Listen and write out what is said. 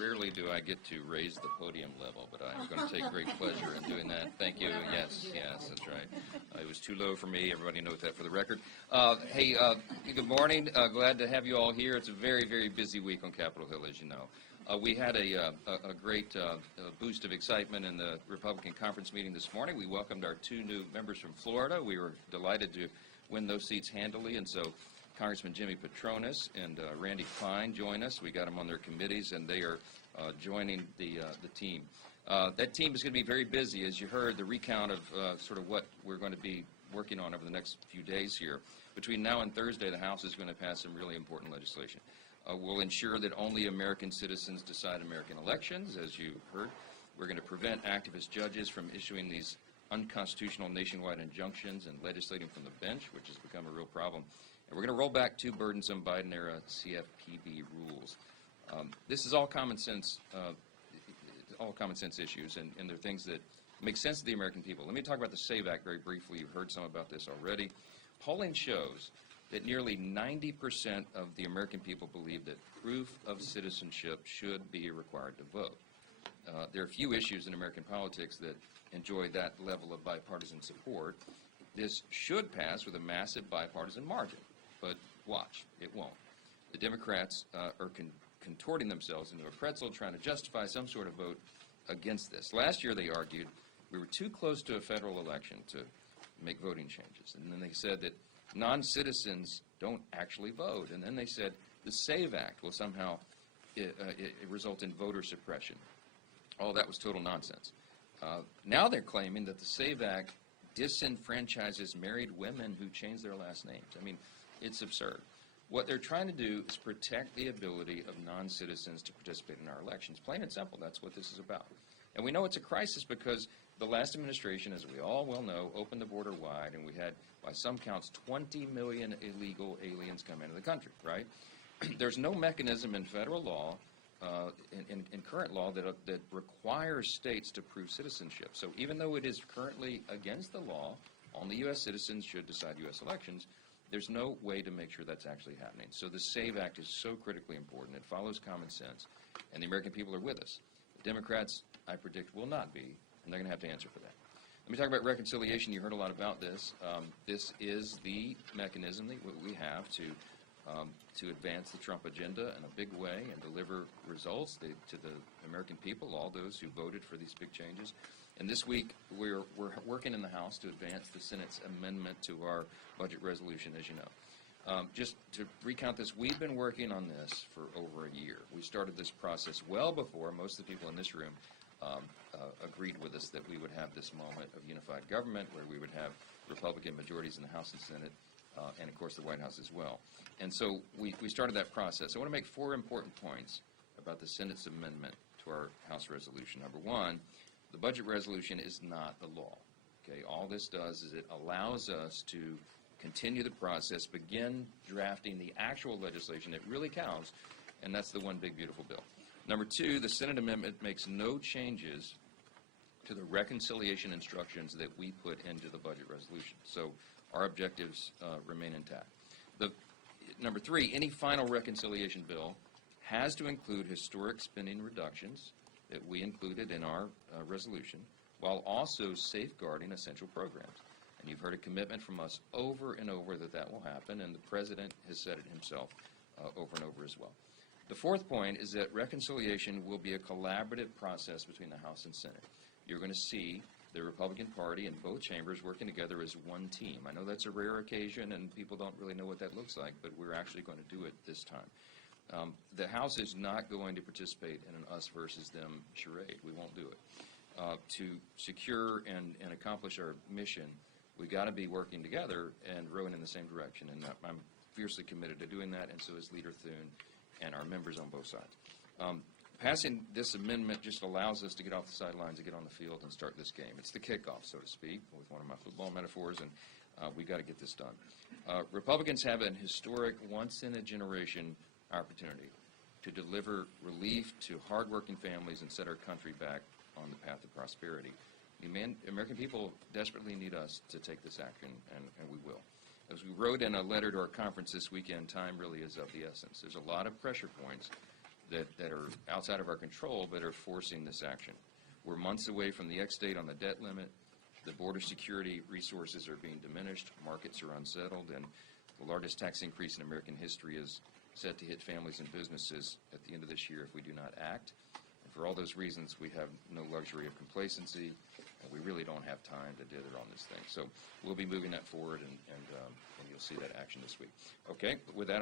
Rarely do I get to raise the podium level, but I'm going to take great pleasure in doing that. Thank you. Yes, that's right. It was too low for me. Everybody knows that for the record. Hey, good morning. Glad to have you all here. It's a very, very busy week on Capitol Hill, as you know. We had a great boost of excitement in the Republican conference meeting this morning. We welcomed our two new members from Florida. We were delighted to win those seats handily, and so Congressman Jimmy Petronas and Randy Fine join us. We got them on their committees, and they are joining the team. That team is going to be very busy, as you heard, the recount of sort of what we're going to be working on over the next few days here. Between now and Thursday, the House is going to pass some really important legislation. We'll ensure that only American citizens decide American elections, as you heard. We're going to prevent activist judges from issuing these unconstitutional nationwide injunctions and legislating from the bench, which has become a real problem. And we're going to roll back two burdensome Biden-era CFPB rules. This is all common sense issues, and they're things that make sense to the American people. Let me talk about the SAVE Act very briefly. You've heard some about this already. Polling shows that nearly 90% of the American people believe that proof of citizenship should be required to vote. There are few issues in American politics that enjoy that level of bipartisan support. This should pass with a massive bipartisan margin, but watch, it won't. The Democrats are contorting themselves into a pretzel trying to justify some sort of vote against this. Last year they argued we were too close to a federal election to make voting changes, and then they said that non-citizens don't actually vote, and then they said the SAVE Act will somehow result in voter suppression. All that was total nonsense. Now they're claiming that the SAVE Act disenfranchises married women who change their last names. I mean, it's absurd. What they're trying to do is protect the ability of non-citizens to participate in our elections. Plain and simple, that's what this is about. And we know it's a crisis because the last administration, as we all well know, opened the border wide, and we had, by some counts, 20 million illegal aliens come into the country, right? There's no mechanism in federal law, in current law, that requires states to prove citizenship. So even though it is currently against the law, only U.S. citizens should decide U.S. elections, there's no way to make sure that's actually happening. So the SAVE Act is so critically important. It follows common sense, and the American people are with us. The Democrats, I predict, will not be, and they're going to have to answer for that. Let me talk about reconciliation. You heard a lot about this. This is the mechanism that we have to advance the Trump agenda in a big way and deliver results to the American people, all those who voted for these big changes. And this week, we're working in the House to advance the Senate's amendment to our budget resolution, as you know. Just to recount this, we've been working on this for over a year. We started this process well before most of the people in this room agreed with us that we would have this moment of unified government where we would have Republican majorities in the House and Senate, and of course the White House as well. And so we started that process. I want to make 4 important points about the Senate's amendment to our House resolution. Number one, the budget resolution is not the law. Okay, all this does is it allows us to continue the process, begin drafting the actual legislation that really counts, and that's the one big beautiful bill. Number two, the Senate amendment makes no changes to the reconciliation instructions that we put into the budget resolution. So our objectives remain intact. Number three, any final reconciliation bill has to include historic spending reductions that we included in our resolution, while also safeguarding essential programs. And you've heard a commitment from us over and over that will happen, and the President has said it himself over and over as well. The fourth point is that reconciliation will be a collaborative process between the House and Senate. You're going to see the Republican Party and both chambers working together as one team. I know that's a rare occasion, and people don't really know what that looks like, but we're actually going to do it this time. The House is not going to participate in an us versus them charade. We won't do it. To secure and accomplish our mission, we've got to be working together and rowing in the same direction, and I'm fiercely committed to doing that, and so is Leader Thune and our members on both sides. Passing this amendment just allows us to get off the sidelines and get on the field and start this game. It's the kickoff, so to speak, with one of my football metaphors, and we've got to get this done. Republicans have an historic, once-in-a-generation opportunity to deliver relief to hardworking families and set our country back on the path of prosperity. The American people desperately need us to take this action, and we will. As we wrote in a letter to our conference this weekend, time really is of the essence. There's a lot of pressure points that are outside of our control but are forcing this action. We're months away from the X-date on the debt limit. The border security resources are being diminished. Markets are unsettled. And the largest tax increase in American history is set to hit families and businesses at the end of this year if we do not act. And for all those reasons, we have no luxury of complacency, and we really don't have time to dither on this thing. So we'll be moving that forward, and you'll see that action this week. Okay, with that.